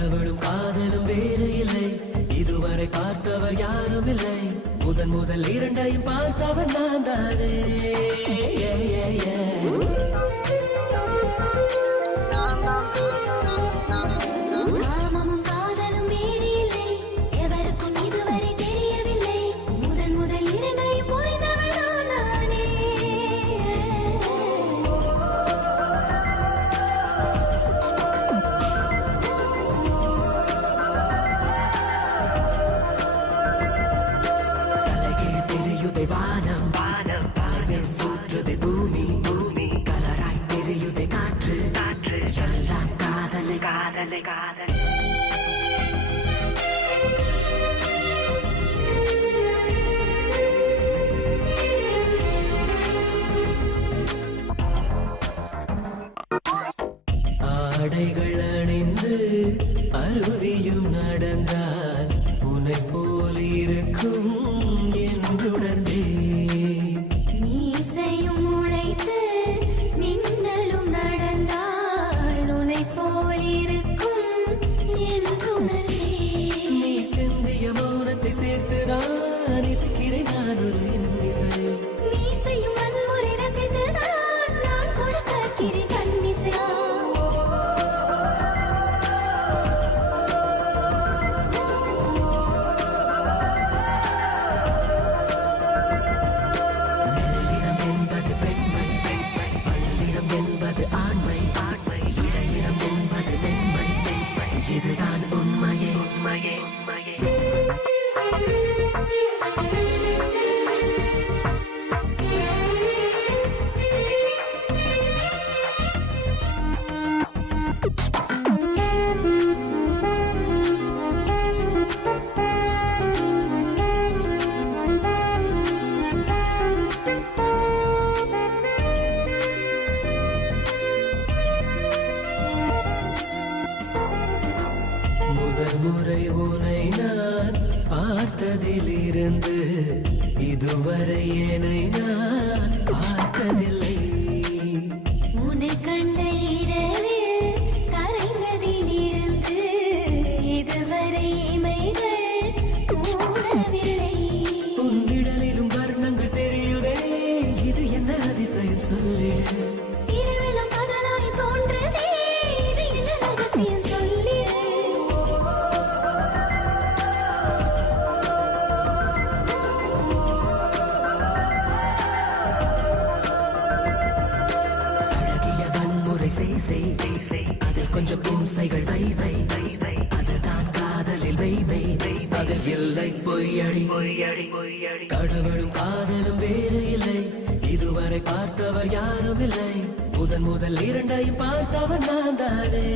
கடவுளும் காதலும் வேறு இல்லை, இதுவரை பார்த்தவர் யாரும் இல்லை. முதன் முதல் இரண்டையும் பார்த்தவர் நான் தானே. காமமும் காதலும் வேறு இல்லை, எவருக்கும் இதுவரை தெரியவில்லை. முதன் முதல் இரண்டையும் புரிந்தவர் நான் தானே. தலைகீழ் தெரியுதை வானம், தலைமையில் சுற்றுதை பூமி, கலராய் தெரியுதை காற்று, எல்லாம் காதலை காதலை காதலை. ஆடைகள் அணிந்து அருவியும் நடந்தால் உன்னை போல் இருக்கும் என்றுணர்ந்தேன். மீசையும் முளைத்து மின்னலும் நடந்தால் உன்னை போல் இருக்கும் என்றுணர்ந்தேன். நீ சிந்திய மௌனத்தை சேர்த்துதான் இசைக்கிறேன் நான் ஒரு இன்னிசை. மீசையும் வன்முறை ரசித்துதான் நான் கொடுக்கிறேன் கண்ணிசை. மெல்லினம் என்பது பெண்மை, பல்லினம் என்பது ஆண்மை, இடையினம் என்பது மென்மை, இதுதான் உண்மையே. முதல் முறை உன்னை நான் பார்த்ததிலிருந்து இதுவரை என்னை நான் பார்த்ததில்லை. உன்னை கண்ட இரவில் கரைந்ததிலிருந்து இதுவரை இமைகள் மூடவில்லை. உன்னிடலிலும் வர்ணங்கள் தெரியுதே, இது என்ன அதிசயம் சொல்லிடு. இரவெல்லாம் பகலாய் தோன்றுதே, இது என்ன ரகசியம் சொல்லிடு. அழகிய வன்முறை செய், அதில் கொஞ்சம் இம்சைகள் வை, அதுதான் காதலில் மெய்மை, அதில் இல்லை பொய்யடி. கடவுளும் காதலும் வேறு இல்லை, இதுவரை பார்த்தவர் யாரும் இல்லை. முதன் முதல் இரண்டையும் பார்த்தவர் நான் தானே.